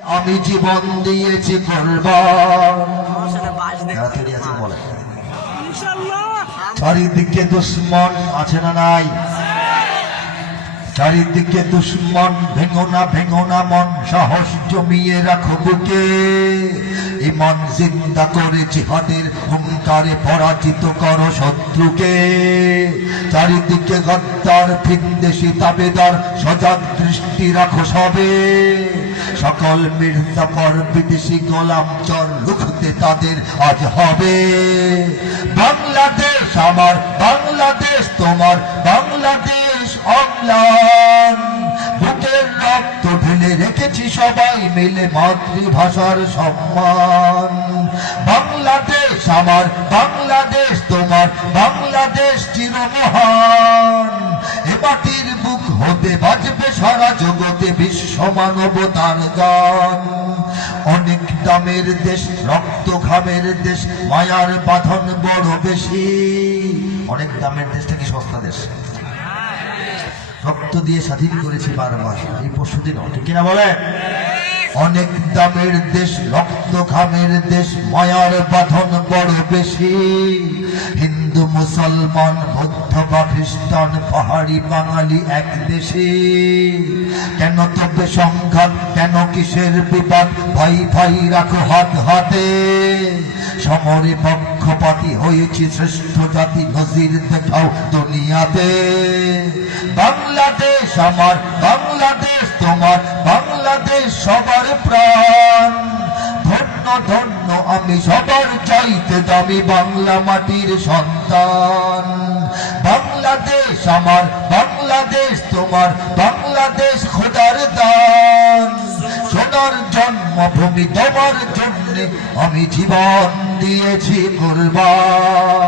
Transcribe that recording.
আমি জীবন দিয়েছি কুরবান। চারিদিকে দুশ্মন আছে না নাই? চারিদিকে দুশ্মন, ভেঙো না মন, সাহস জমিয়ে রাখো বুকে। ইমান জিন্দা করে জিহাদের হুঙ্কারে পরাজিত করো শত্রুকে। চারিদিকে গদ্দার ভিনদেশি তাবেদার, সজাগ দৃষ্টি রাখো সবে। সকল মির্জাফর বিদেশি গোলাম চর রুখতে তাদের আজ হবে। বাংলাদেশ আমার, বাংলাদেশ তোমার, বাংলাদেশ অম্লান। বুকের রক্ত ঢেলে রেখেছি সবাই মিলে মাতৃভাষার সম্মান। বাংলাদেশ আমার, বাংলাদেশ তোমার, বাংলাদেশ চিরমহান। এ মাটির বুক হতে বাজবে সারা জগতে বিশ্ব মানবতার গান। অনেক দামের দেশ, রক্ত ঘামের দেশ, মায়ার বাঁধন বড় বেশি। অনেক দামের দেশটা কি সস্তা দেশ? রক্ত দিয়ে স্বাধীন করেছি বারবার, এই পরশুদিন ঠিক কিনা বলে? অনেক দামের দেশ, রক্ত ঘামের দেশ, মায়ার বাঁধন বড় বেশি। হিন্দু মুসলমান বৌদ্ধ বা খ্রিস্টান পাহাড়ি বাঙালি এক দেশে। কেন তবে সংঘাত, কেন কিসের বিবাদ? ভাই ভাই রাখো হাত হাতে। সমরে পক্ষপাতী হয়েছি শ্রেষ্ঠ জাতি, নজির দেখাও দুনিয়াতে। বাংলাদেশ আমার, বাংলাদেশ তোমার, বাংলাদেশ সবার প্রাণ। ধন্য ধন্য আমি সবার চাইতে দামি বাংলা মাটির সন্তান। বাংলাদেশ আমার, বাংলাদেশ তোমার, বাংলাদেশ খোদার দান। সোনার জন্মভূমি তোমার জন্যে আমি জীবন দিয়েছি কুরবান।